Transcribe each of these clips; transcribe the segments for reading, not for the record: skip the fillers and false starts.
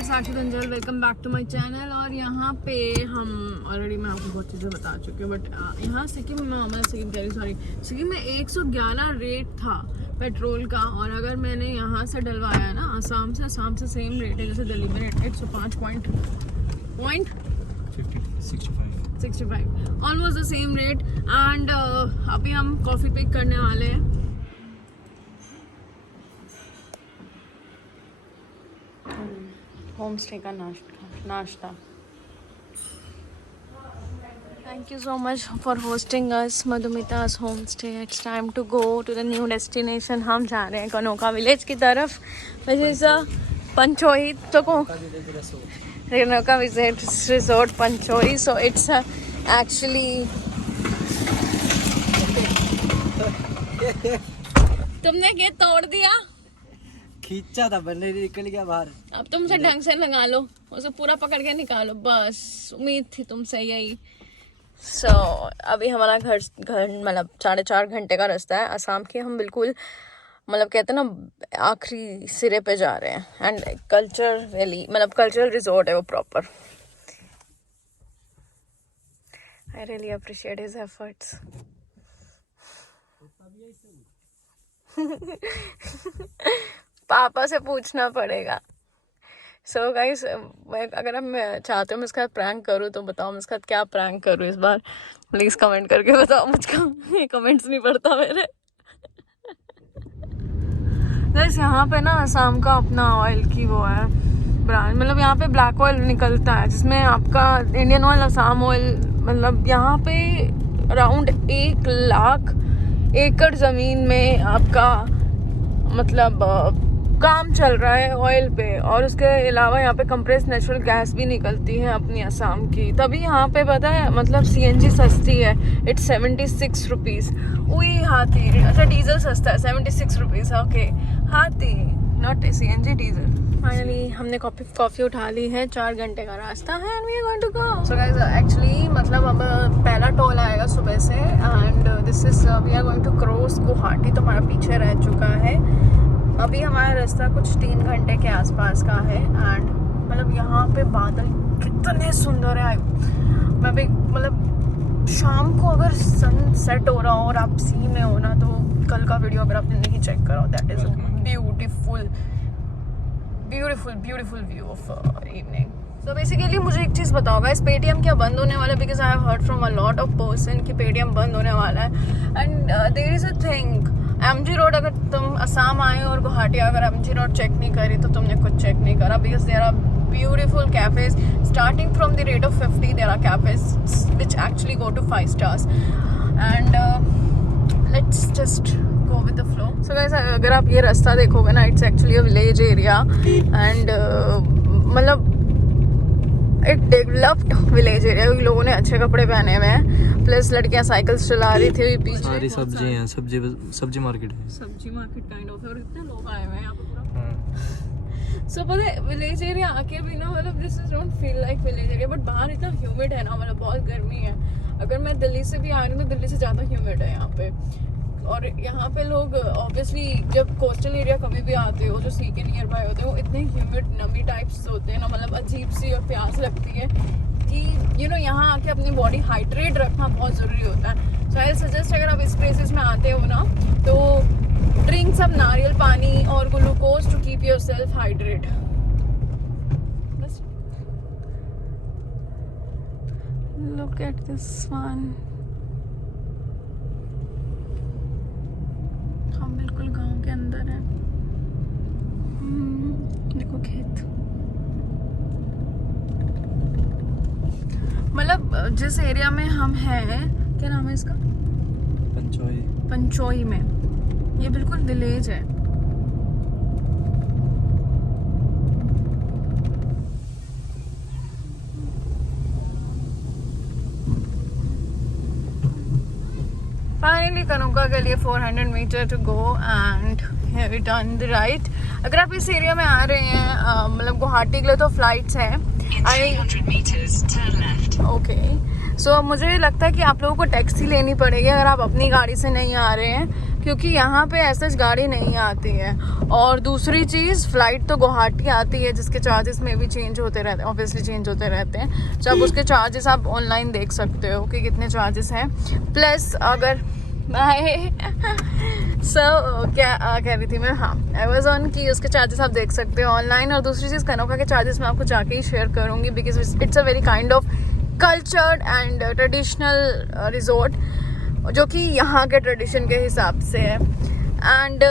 मैं Sakshi Ranjal, welcome back to my channel. और यहाँ पे हम ऑलरेडी मैं आपको बहुत चीज़ें बता चुकी हूँ, बट यहाँ सिक्किम में सिक्किम में 111 रेट था पेट्रोल का। और अगर मैंने यहाँ से डलवाया ना आसाम से सेम रेट है जैसे दिल्ली में rate 105.65 almost the same rate. And अभी हम कॉफ़ी पिक करने वाले हैं। होम स्टे का नाश्ता। Thank you so much for hosting us, Madhumita's homestay. It's time to go to the new destination. हम जा रहे हैं कनोका विलेज की तरफ, which is Panchoi Kanoka village resort Panchoi. So it's actually तुमने गेट तोड़ दिया, खींचा था बल्ले निकल गया बाहर. अब तुमसे ढंग से लगा लो, उसे पूरा पकड़ के निकालो, बस उम्मीद थी तुमसे यही. So, अभी हमारा घर मतलब 4.5 घंटे का रास्ता है असम के. हम बिल्कुल मतलब कहते हैं ना आखिरी सिरे पे जा रहे हैं. एंड कल्चरल रिजॉर्ट है वो proper. I really appreciate his efforts. पापा से पूछना पड़ेगा. सो गाइस, अगर आप चाहते हो मैं इसका प्रैंक करूँ तो बताओ मैं इसका क्या प्रैंक करूँ इस बार. प्लीज़ कमेंट करके बताओ मुझको. ये कमेंट्स नहीं पढ़ता मेरे. गाइस यहाँ पे ना असम का अपना ऑयल की वो है ब्रांड. मतलब यहाँ पे ब्लैक ऑयल निकलता है जिसमें आपका इंडियन ऑयल, असम ऑयल. मतलब यहाँ पे अराउंड 1 लाख एकड़ ज़मीन में आपका मतलब काम चल रहा है ऑयल पे. और उसके अलावा यहाँ पे कंप्रेस नेचुरल गैस भी निकलती है अपनी असम की. तभी यहाँ पे पता है मतलब CNG सस्ती है. It's 76 rupees. वही हाथी. अच्छा डीजल सस्ता है 76 रुपीज़. ओके हाथी नॉट CNG डीजल. फाइनली हमने कॉफ़ी उठा ली है. 4 घंटे का रास्ता है and we are going to go. So guys actually मतलब अब पहला टोल आएगा सुबह से and this is we are going to cross Guwahati. तो हमारा पीछे रह चुका है. अभी हमारा रास्ता कुछ 3 घंटे के आसपास का है. एंड मतलब यहाँ पे बादल कितने सुंदर है. मैं भी मतलब शाम को अगर सन सेट हो रहा हो और आप सी में हो ना, तो कल का वीडियो अगर आपने नहीं चेक करा, that is beautiful view of evening. So basically मुझे एक चीज़ बताओ गाइस, पेटीएम क्या बंद होने वाला है? Because I have heard from a lot of person कि पेटीएम बंद होने वाला है. And there is a thing, MG road अगर तुम असम आए और गुवाहाटी अगर MG रोड चेक नहीं करी तो तुमने कुछ चेक नहीं करा. Because there are beautiful cafes starting from the rate of 50. There are cafes which actually go to 5 stars. And let's just go with the flow. So guys अगर आप ये रास्ता देखोगे ना, it's actually a village area. And मतलब एक developed village area. लोगों ने अच्छे कपड़े पहने हुए हैं. प्लस लड़कियां साइकिल्स चला रही थी पीछे. सारी सब्जी हैं. सब्जी मार्केट है. सब्जी मार्केट काइंड ऑफ है. और इतने लोग आए हुए हैं यहाँ पे पूरा. सो पता है विलेज एरिया आके भी ना मतलब this is don't feel like village area. But बाहर इतना ह्यूमिड है ना, मतलब बहुत गर्मी है. अगर मैं दिल्ली से भी आ रही हूँ तो दिल्ली से ज़्यादा ह्यूमिड है यहाँ पे. और यहाँ पे लोग ऑब्वियसली जब कोस्टल एरिया कभी भी आते हो जो सी के नियर बाय होते हैं, वो इतने ह्यूमिड नमी टाइप्स होते हैं ना, मतलब अजीब सी और प्यास लगती है कि यहाँ आके अपनी बॉडी हाइड्रेट रखना बहुत ज़रूरी होता है. सो आई सजेस्ट अगर आप इस प्लेसेस में आते हो ना तो ड्रिंक सब नारियल पानी और glucose to keep yourself hydrate. Look at this one. हम बिल्कुल गांव के अंदर हैं. देखो खेत. मतलब जिस एरिया में हम हैं, क्या नाम है इसका? पंचोई में. ये बिल्कुल विलेज है. फाइनली कनोका के लिए 400 metre to go and we turn the right. अगर आप इस एरिया में आ रहे हैं मतलब गुवाहाटी के लिए तो फ्लाइट्स हैं. ओके. सो मुझे लगता है कि आप लोगों को टैक्सी लेनी पड़ेगी अगर आप अपनी गाड़ी से नहीं आ रहे हैं. क्योंकि यहाँ पे ऐसे गाड़ी नहीं आती है। और दूसरी चीज़, फ़्लाइट तो गुवाहाटी आती है जिसके चार्जेस में भी चेंज होते रहते हैं, ऑब्वियसली चेंज होते रहते हैं। जब उसके चार्जेस आप ऑनलाइन देख सकते हो कि कितने चार्जेस हैं। प्लस अगर क्या कह रही थी मैं, हाँ, अमेज़ॉन की उसके चार्जेस आप देख सकते हो ऑनलाइन। और दूसरी चीज़, कनोका के चार्जेस मैं आपको जाके ही शेयर करूँगी, because it's a very kind of cultured and traditional resort, जो कि यहाँ के ट्रेडिशन के हिसाब से है। And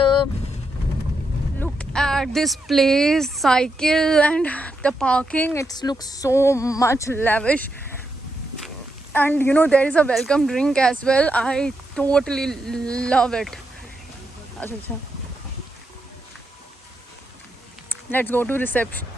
look at this place, cycle and the parking, it's look so much lavish. And you know, there is a welcome drink as well. I totally love it. अच्छा, let's go to reception.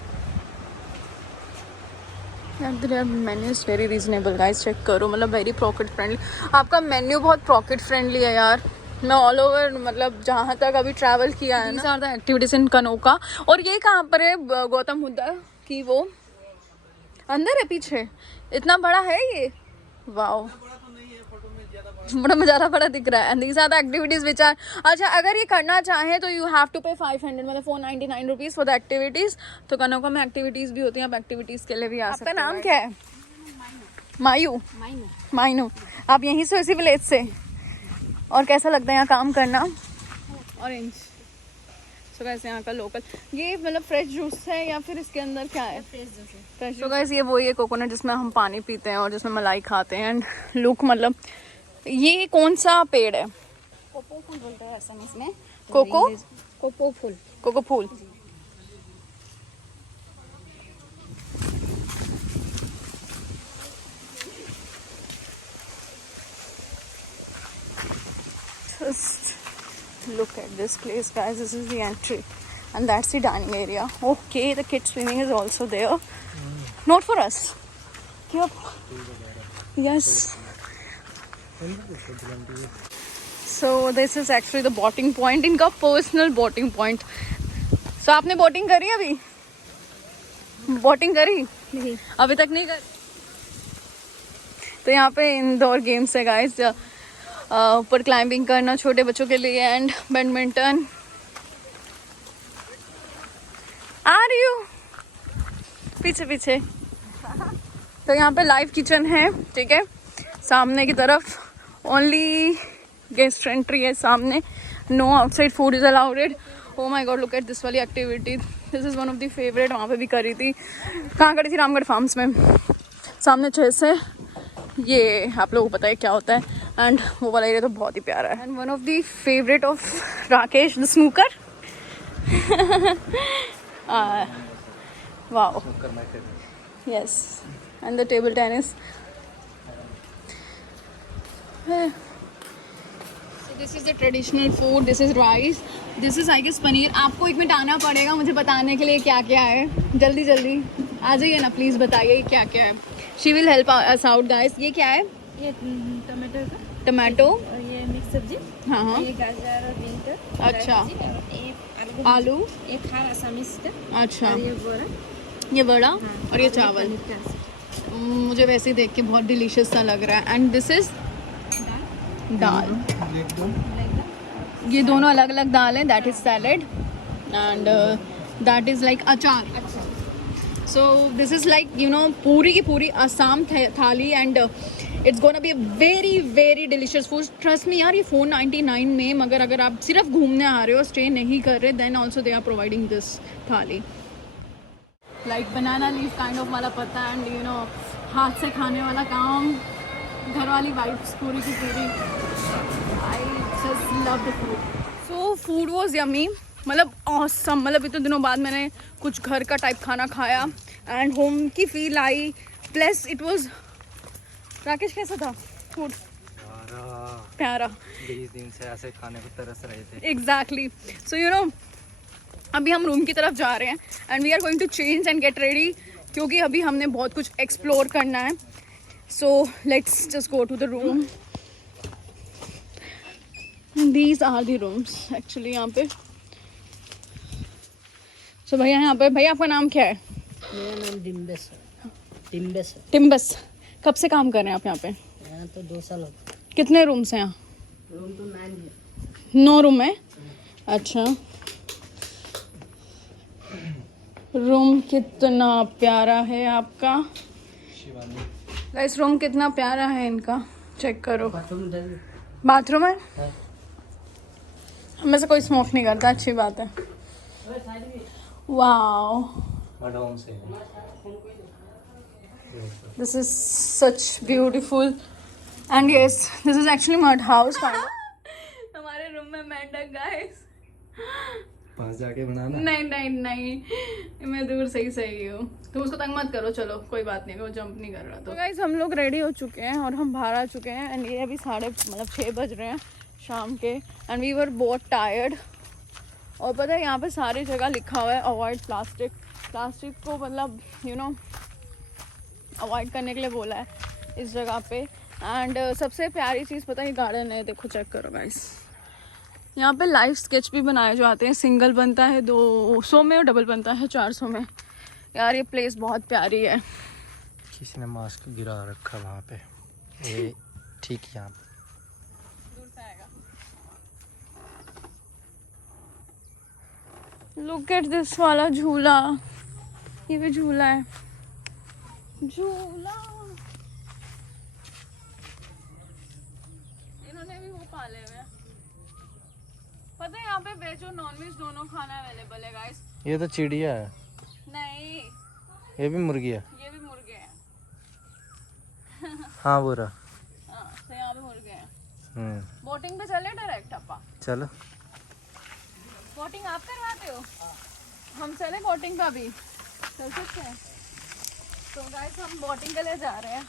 Their menu is very reasonable, guys. Check करो, मतलब very pocket friendly. आपका menu बहुत pocket friendly है यार. मैं all over, मतलब जहाँ तक अभी ट्रैवल किया है ना, ज़्यादा एक्टिविटीज इन कनोका. और ये कहाँ पर है? गौतम बुद्धा की वो अंदर है पीछे. इतना बड़ा है ये. वाओ, ज़्यादा बड़ा दिख रहा है. And these are the activities which are. अच्छा, अगर ये करना चाहें तो यू हैव टू पे 500, मतलब 499 रुपीज़ फॉर द एक्टिविटीज़. तो कनोका में एक्टिविटीज़ भी होती हैं, आप एक्टिविटीज़ के लिए भी आ सकते हैं. आपका नाम क्या है? मायू. मायनू. आप यहीं से, इसी विलेज से? और कैसा लगता है यहाँ काम करना? ऑरेंज. सो गाइस, यहाँ का लोकल, ये मतलब फ्रेश जूस है या फिर इसके अंदर क्या है? फ्रेश जूस है. सो गाइस, ये वही है कोकोनट जिसमें हम पानी पीते हैं और जिसमें मलाई खाते हैं. एंड लुक, मतलब ये कौन सा पेड़ है? कोको फूल बोलते हैं असम में. कोको फूल. कोको फूल. Just look at this place, guys. This is the entry and that's the dining area. Okay, the kids swimming is also there. Not for us. Yes. So this is actually the boating point, इनका personal boating point. So आपने boating करी अभी? boating करी? नहीं, अभी तक नहीं करी. तो यहाँ पे इंडोर गेम्स है गाइस. ऊपर क्लाइंबिंग करना छोटे बच्चों के लिए एंड बैडमिंटन. आ रही हूँ पीछे पीछे. तो यहाँ पे लाइव किचन है, ठीक है, सामने की तरफ. ओनली गेस्ट एंट्री है सामने. No outside food is allowed. Oh my god, look at this वाली activity. This is one of the favourite. वहाँ पे भी करी थी. कहाँ करी थी? रामगढ़ फार्म्स में. सामने 6 से ये आप लोगों को पता है क्या होता है. एंड वो वाला एरिया तो बहुत ही प्यारा है. And one of the favourite of Rakesh, the snooker. Wow, yes. And the table tennis. So this is the traditional food. This is rice. This is I guess paneer. आपको 1 मिनट आना पड़ेगा मुझे बताने के लिए क्या क्या है. जल्दी जल्दी आ जाइए ना प्लीज़, बताइए क्या क्या है. She will help us out, guys. ये क्या है? ये टमाटर का. टमाटो. और ये मिक्स सब्जी. हाँ हाँ. ये गाजर और बीन का. अच्छा. ये आलू. ये खार असमीज का. अच्छा. और ये बोरा. ये बड़ा. हाँ. और ये चावल. मुझे वैसे ही देख के बहुत डिलीशियस सा लग रहा है. एंड दिस इज दाल. ये दोनों अलग अलग दाल हैं. That is salad and that is like अचार. So this is like, you know, पूरी की पूरी असम थाली and it's gonna be very very delicious food. Trust me यार, ये 499 में, मगर अगर आप सिर्फ घूमने आ रहे हो, स्टे नहीं कर रहे, then also they are providing this thali. Like banana leaf kind of वाला पत्ता एंड यू नो हाथ से खाने वाला काम. घर वाली वाइब्स पूरी की पूरी. I just love the food. So food was yummy, मतलब ऑसम. मतलब इतने दिनों बाद मैंने कुछ घर का टाइप खाना खाया एंड होम की feel I. Plus it was. Rakesh कैसा था फूड? प्यारा. 20 दिन से ऐसे खाने को तरस रहे थे. एग्जैक्टली. सो यू नो, अभी हम रूम की तरफ जा रहे हैं and we are going to change and get ready, क्योंकि अभी हमने बहुत कुछ एक्सप्लोर करना है. So let's just go to the room. These are the rooms actually यहाँ पे. तो भैया यहाँ पे, भैया आपका नाम क्या है? मेरा नाम टिम्बस है. टिम्बस. कब से काम कर रहे हैं आप यहाँ पे? यहाँ तो 2 साल हो. कितने रूम्स हैं यहाँ? रूम तो 9 है. 9 रूम है। अच्छा, रूम कितना प्यारा है आपका। गाइस रूम कितना प्यारा है इनका, चेक करो। बाथरूम है। हमें से कोई स्मोक नहीं करता, अच्छी बात है। Wow, this is such beautiful and yes this is actually mud house. हमारे रूम में मेंढक गाइस। पास जाके बनाना। नहीं नहीं नहीं, मैं दूर से ही सही हूँ, तुम उसको तंग मत करो। चलो कोई बात नहीं, वो जंप नहीं कर रहा। तो गाइस हम लोग रेडी हो चुके हैं और हम बाहर आ चुके हैं एंड ये अभी 6 बज रहे हैं शाम के एंड वी वर बहुत टायर्ड। और पता है यहाँ पे सारी जगह लिखा हुआ है अवॉइड प्लास्टिक। प्लास्टिक को मतलब यू नो अवॉइड करने के लिए बोला है इस जगह पे। एंड सबसे प्यारी चीज़ पता है गार्डन है, देखो चेक करो गाइस। यहाँ पे लाइव स्केच भी बनाए जो आते हैं, सिंगल बनता है 200 में और डबल बनता है 400 में। यार ये प्लेस बहुत प्यारी है। किसी ने मास्क गिरा रखा वहाँ पे, ये ठीक यहाँ पे। दूर से आएगा। लुक एट दिस वाला झूला, ये भी झूला है। झूला इन्होंने भी वो पाले हुए हैं। पता है यहाँ पे वेज और नॉन वेज दोनों खाना अवेलेबल है गाइस। ये तो चिड़िया है। नहीं, ये भी मुर्गी है। ये भी मुर्गे हैं। हाँ वो रहा। हाँ तो यहाँ पे मुर्गे हैं। बोटिंग पे चले डायरेक्ट अपा। चलो। बोटिंग आप करवाते हो? हम चले बोटिंग का भी, चल सकते हैं। तो गाइस हम बोटिंग के लिए जा रहे हैं।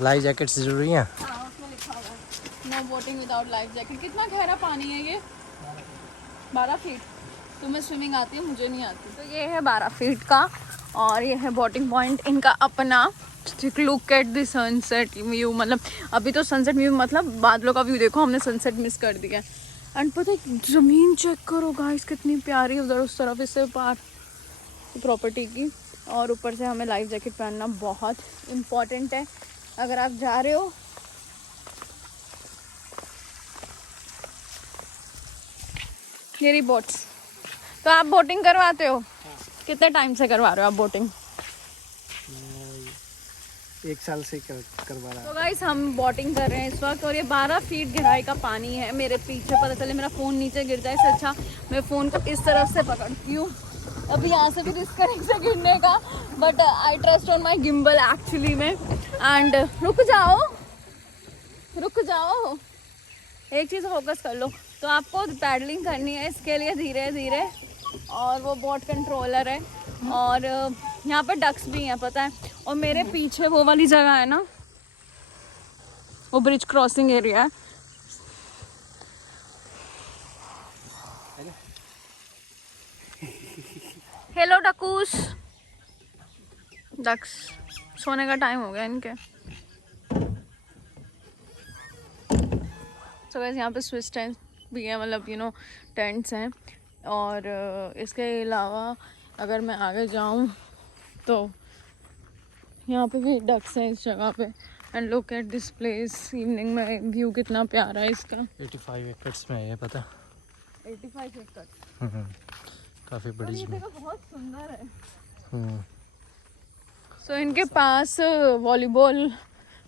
लाइफ जैकेट्स जरूरी हैं। हाँ उसमें लिखा हुआ है no boating without life jacket. कितना गहरा पानी है ये? 12 फीट। तुम्हें स्विमिंग आती है, मुझे नहीं आती। तो ये है 12 फीट का और ये है बोटिंग पॉइंट इनका अपना। Look at the sunset view, मतलब अभी तो सनसेट व्यू मतलब बादलों का व्यू देखो, हमने सनसेट मिस कर दिया। एंड पता है ज़मीन चेक करो गाइस कितनी प्यारी है उधर उस तरफ, इससे पार प्रॉपर्टी की। और ऊपर से हमें लाइफ जैकेट पहनना बहुत इम्पॉर्टेंट है अगर आप जा रहे हो। ये रही बोट्स। तो आप बोटिंग करवाते हो? कितने टाइम से करवा रहे हो आप बोटिंग? 1 साल से करवा रहा। तो गाइस हम बोटिंग कर रहे हैं इस वक्त और ये 12 फीट गहराई का पानी है। मेरे पीछे पता चले मेरा फ़ोन नीचे गिर जाए, इससे अच्छा मैं फ़ोन को इस तरफ से पकड़ती हूँ। अभी यहाँ से भी रिस्क है से गिरने का, but I trust on my gimbal actually में। एंड रुक जाओ, एक चीज़ फोकस कर लो। तो आपको पैडलिंग करनी है इसके लिए धीरे धीरे, और वो बोट कंट्रोलर है। और यहाँ पर डक्स भी हैं पता है। और मेरे पीछे वो वाली जगह है ना, वो ब्रिज क्रॉसिंग एरिया है। हेलो डकूस। डक्स सोने का टाइम हो गया इनके। तो वैसे यहाँ पे स्विच टेंट भी है, मतलब यू नो टेंट्स हैं। और इसके अलावा अगर मैं आगे जाऊँ तो यहाँ पे भी डक्स हैं इस जगह पे। And look at this place, evening में व्यू कितना प्यारा है इसका। 85 एकड़ में है ये, पता? 85 एकड़, काफ़ी बड़ी ये ज़मीन। जगह बहुत सुंदर है। सो इनके पास वॉलीबॉल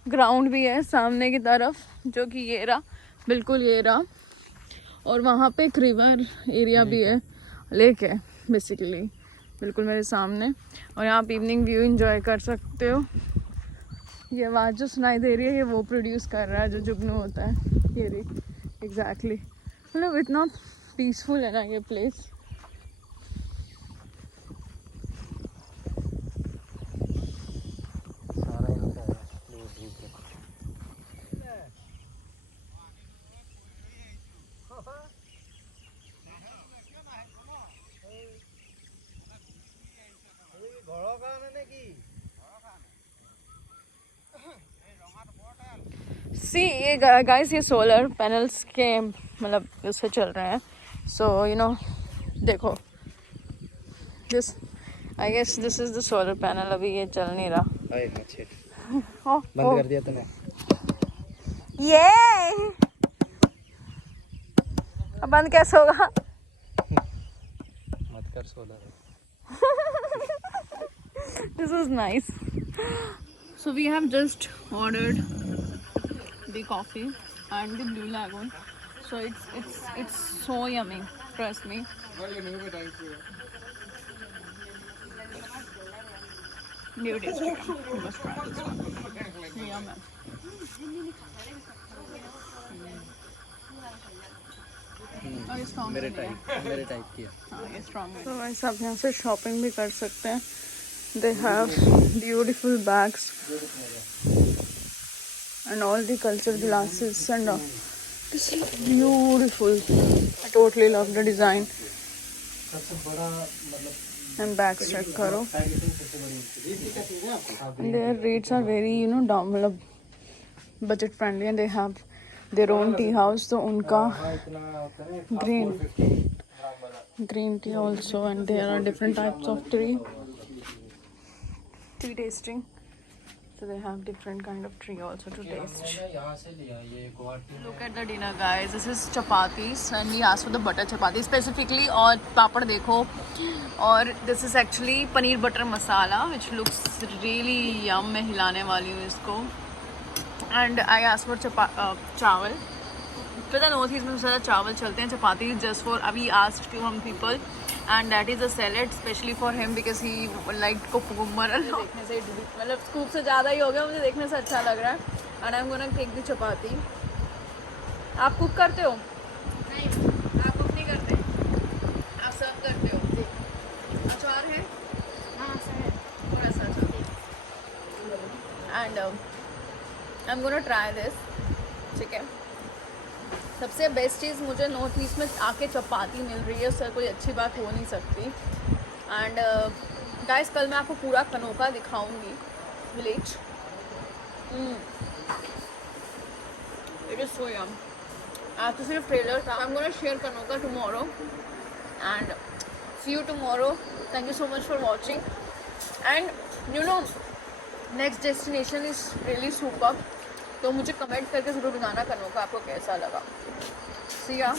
ग्राउंड भी है सामने की तरफ, जो कि ये रहा, बिल्कुल ये रहा। और वहाँ पे एक रिवर एरिया भी है, लेक है बेसिकली बिल्कुल मेरे सामने। और यहाँ आप इवनिंग व्यू एंजॉय कर सकते हो। ये आवाज़ जो सुनाई दे रही है ये वो प्रोड्यूस कर रहा है जो जुगनू होता है, ये रही एग्जैक्टली। मतलब इतना पीसफुल है ना ये प्लेस। सी ये गाइस ये सोलर पैनल्स के मतलब उससे चल रहे हैं। सो यू नो देखो this, I guess this is the solar panel. अभी ये चल नहीं रहा। बंद कर दिया तूने। ये अब बंद कैसे होगा? मत कर 16। This was nice. So we have just ordered the coffee and the Blue Lagoon. So it's so yummy. Trust me. New tasty. You must try this one. Yum. और ये strong मेरे नहीं है। टाइप की है। हाँ, ये strong है। तो वैसे आप यहाँ से शॉपिंग भी कर सकते हैं। They have beautiful bags and all the culture glasses and all. This is beautiful. I totally love the design. And bags check karo. And their rates are very, down, budget friendly, and they have their own tea house. So unka green tea also, and there are different types of tea tasting. So they have different kind of tea also to taste. Look at the dinner, guys. This is chapatis, and we asked for the butter chapati specifically. और पापड़ देखो. और this is actually paneer butter masala, which looks really yum. मैं हिलाने वाली हूँ इसको. And I asked for चावल. पता नॉर्थ ईस्ट में ज़्यादा चावल चलते हैं. चपाती just for we asked few people. And that is a salad specially for him because he liked cucumber a lot. देखने से मतलब स्कूप से ज़्यादा ही हो गया, मुझे देखने से अच्छा लग रहा है. And I'm gonna take the chapati. आप कुक करते हो? नहीं, आप कुक नहीं करते. आप सर्व करते हो. अचार है? हाँ, है. थोड़ा सा अचार. And I'm gonna try this. ठीक है. सबसे बेस्ट चीज़ मुझे नॉर्थ ईस्ट में आके चपाती मिल रही है, उससे कोई अच्छी बात हो नहीं सकती. एंड गाइस कल मैं आपको पूरा कनोका दिखाऊंगी village. It is so yum. आज तो सिर्फ ट्रेलर था. I am gonna share Kanoka tomorrow and see you tomorrow. Thank you so much for watching. And next destination is really super. तो मुझे कमेंट करके ज़रूर बताना कनोका आपको कैसा लगा. See ya.